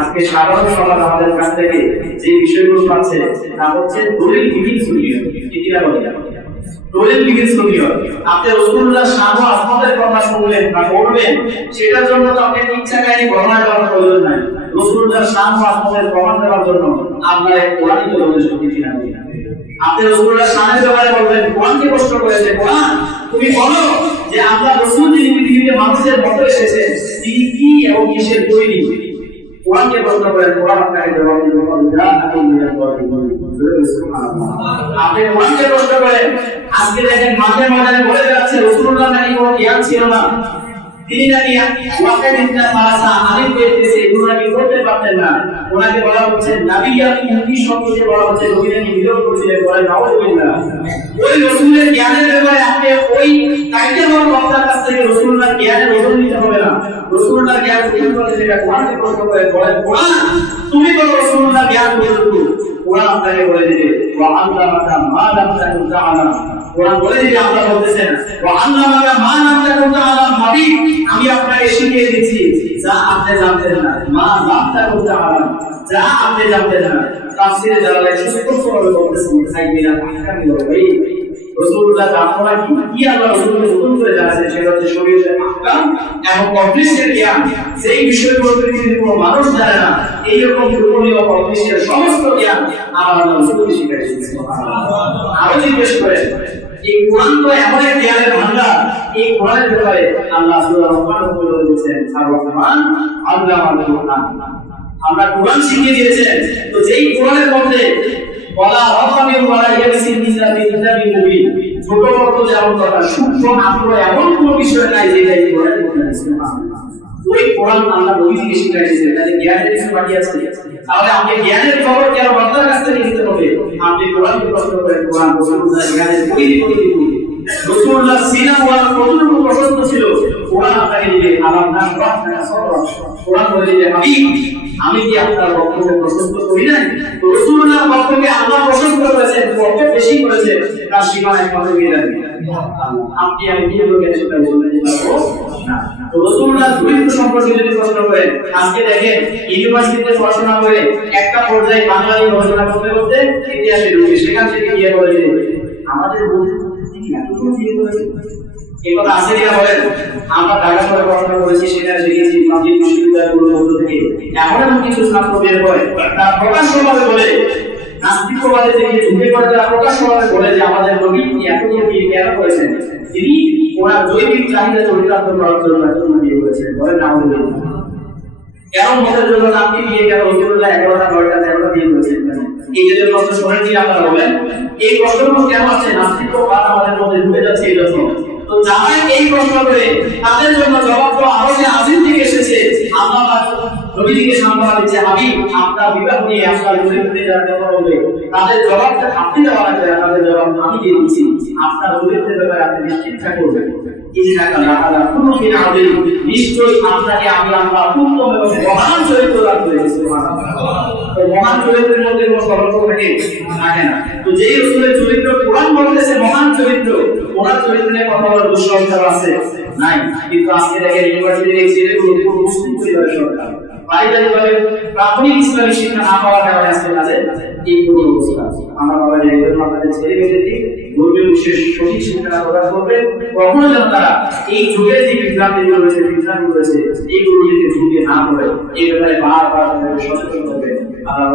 আজকে সাধারণ সমাজ আমাদের কাছ থেকে যে বিষয়গুলো পাচ্ছে তা হচ্ছে দলিল বিহীন সুন্নিয়ত। কিনা বলে দলিল বিহীন সুন্নিয়ত। আপনি রাসূলুল্লাহ সাহাবা আসমাদের কথা শুনলেন বা পড়বেন, সেটার জন্য তো আপনি ইচ্ছা কাহিনী বর্ণনা করার প্রয়োজন নাই। রাসূলুল্লাহ সাহাবা আসমাদের প্রমাণ দেওয়ার জন্য আপনার এক কোরআনই তো যথেষ্ট। কিনা বলে আপনি রাসূলুল্লাহ সাহাবাদের ব্যাপারে বলবেন, কোরআনকে প্রশ্ন করেছে, কোরআন তুমি বলো যে আল্লাহ রাসূল যিনি পৃথিবীতে মানুষের মতো এসেছেন তিনি কি এবং কিসের তৈরি। কোরআনকে প্রশ্ন করেন, কোরআন আপনাকে জবাব দিবে, আপনি কোরআনকে প্রশ্ন করেন। আজকে দেখেন মাঝে মাঝে বলে যাচ্ছে রাসূলুল্লাহ নাকি কোনো জ্ঞান ছিল না, তিনি নাকি ওয়াকাদিনা মারাসা আলিফ পেয়েছে, এগুলো নাকি করতে পারতেন না। ওনাকে বলা হচ্ছে নবী, আপনি মুক্তি সম্পর্কে বলা হচ্ছে নবী নাকি বিরোধ করেছিলেন, বলে নাউযুবিল্লাহ। ওই রাসূলের জ্ঞানের ব্যাপারে আপনি ওই টাইটেল বক্তার কাছ থেকে রাসূলুল্লাহর জ্ঞানের ওজন নিতে হবে না। রাসূলুল্লাহর জ্ঞান কি করে সেটা কোরআনকে প্রশ্ন করে বলেন, কোরআন তুমি বলো রাসূলুল্লাহর জ্ঞান কতটুকু। কোরআন আপনাকে বলে দিবে ওয়া আল্লামাকা মা লাম তাকুন তাআলাম। কোরআন বলে দিবে, আল্লাহ বলতেছেন ওয়া আল্লামাকা মা লাম তাকুন তাআলাম, হাবিব আমি আপনাকে শিখিয়ে দিচ্ছি যা আপনি জানতেন না। মা লাম তাকুন তাআলাম, যা আপনি জানতেন না। তাফসীরে জালালাইন সুস্পষ্টভাবে বলতেছেন সাইয়্যিদা আহকামি ওয়া গায়ব। রাসূলুল্লাহ জানা কি আল্লাহ রাসূলকে হুকুম করে জানাচ্ছেন, সেটা হচ্ছে শরীয়তের আহকাম এবং কমপ্লিটের জ্ঞান। যেই বিষয়গুলো পৃথিবীর কোনো মানুষ জানে না, এইরকম গোপনীয় কমপ্লিটের সমস্ত জ্ঞান আমার রাসূলকে শিখিয়েছেন। সুবহানাল্লাহ। আরো জিজ্ঞেস করেন, এই কোরআন তো এমন এক জ্ঞানের ভান্ডার, এই কোরআনের ব্যাপারে আল্লাহ সুবহানাহু ওয়া তাআলা বলেছেন আর রহমান আল্লামাল কোরআন। আমরা কোরআন শিখিয়ে দিয়েছেন, তো যেই কোরআনের মধ্যে বলা রহমানি ওয়া ইয়াসিন মিজাবি কিতাবি মুবিন, ছোট বড় যেমন কথা সূক্ষ্ম আত্ম এমন কোনো বিষয় নাই যেটা এই কোরআনের মধ্যে আছে। সুবহানাল্লাহ। ওই কোরআন আল্লাহ নবীকে শিখিয়েছেন, তাহলে জ্ঞানের কিছু বাকি আছে। তাহলে আপনি জ্ঞানের খবর কেন বান্দার কাছ থেকে নিতে হবে? আপনি কোরআনকে প্রশ্ন করেন, কোরআন রাসূলুল্লাহ জ্ঞানের পরিধি রাসূলুল্লাহ সিনা ওয়ার কতটুকু প্রশস্ত ছিল, কোরআন আপনাকে দিবে আমার নাম রাহমানা সদর। কোরআন বলে দিবে, হাবিব আমি কি আপনার বক্তব্য প্রশস্ত করি নাই? তো রাসূলুল্লাহ বক্তব্যে আল্লাহ প্রশস্ত করেছেন, কত বেশি করেছেন, তার সীমা একমাত্র গিয়ে যাবে। আপনি আমি কি বলতে সেটা বলতে পারবো না। তো রাসূলুল্লাহ চরিত্র সম্পর্কে যদি প্রশ্ন করেন, আজকে দেখেন ইউনিভার্সিটিতে পড়াশোনা করে একটা পর্যায়ে বাঙালি গবেষণা করতে করতে ইতিহাসে ঢুকে সেখান থেকে গিয়ে বলে যে আমাদের এই কথা আছে কিনা বলেন। আমরা ঢাকা শহরে পড়াশোনা করেছি, সেখানে দেখেছি প্রাচীন বিশ্ববিদ্যালয়গুলোর মধ্য থেকে এমন এমন কিছু ছাত্র বের হয়, তারা প্রকাশ্যভাবে বলে নাস্তিকবাদে থেকে ঝুঁকে পড়ে, তারা প্রকাশ্যভাবে বলে যে আমাদের নবী এতগুলো বিয়ে কেন করেছেন, তিনি ওনার জৈবিক চাহিদা চরিতার্থ করার জন্য এতগুলো বিয়ে করেছেন। বলেন নাউযুবিল্লাহ। কেন মতের জন্য নামটি বিয়ে কেন রাসূলুল্লাহ 11টা 12টা 13টা বিয়ে করেছেন? এই যে প্রশ্ন শুনেছি আপনারা বলেন, এই প্রশ্নগুলো কেন আছে? নাস্তিকবাদ আমাদের মধ্যে ঢুকে যাচ্ছে এই জন্য। তো যারা এই প্রশ্ন করে তাদের জন্য জবাব তো আরশে আজিম থেকে এসেছে। আল্লাহ নবীজিকে সামনে দিচ্ছে, হাবিব আপনার বিবাহ নিয়ে আপনার চরিত্রে যারা কথা বলবে তাদের জবাবটা আপনি দেওয়া লাগবে, তাদের জবাব আমি দিয়ে দিচ্ছি। আপনার চরিত্রের ব্যাপারে আপনি নিশ্চিত থাকবেন, নিশ্চয়ই আপনাকে আমি আল্লাহ উত্তম এবং মহান চরিত্র দান করেছি। সুবহানাল্লাহ। তো মহান চরিত্রের মধ্যে কোনো স্বল্প থাকে না। তো যেই রাসূলের চরিত্র কোরআন বলতেছে মহান চরিত্র, ওনার চরিত্র নিয়ে কথা বলার দুঃসংখ্যার আছে নাই। কিন্তু আজকে দেখেন ইউনিভার্সিটির ছেলেগুলো পুরো মুসলিম পরিবারের সন্তান, পারিবারিকভাবে প্রাথমিক ইসলামী শিক্ষা না পাওয়ার কারণে আজকে তাদের এই পুরো অবস্থা। আমরা বাবা জানেন আপনাদের ছেলে মেয়েদেরকে ধর্মীয় বিশেষ সঠিক শিক্ষা প্রদান করবে, কখনো যেন তারা এই যুগের যে বিভ্রান্তিগুলো রয়েছে এইগুলো থেকে ঝুঁকে না পড়ে, এই ব্যাপারে বারবার সচেতন করবে। আল্লাহ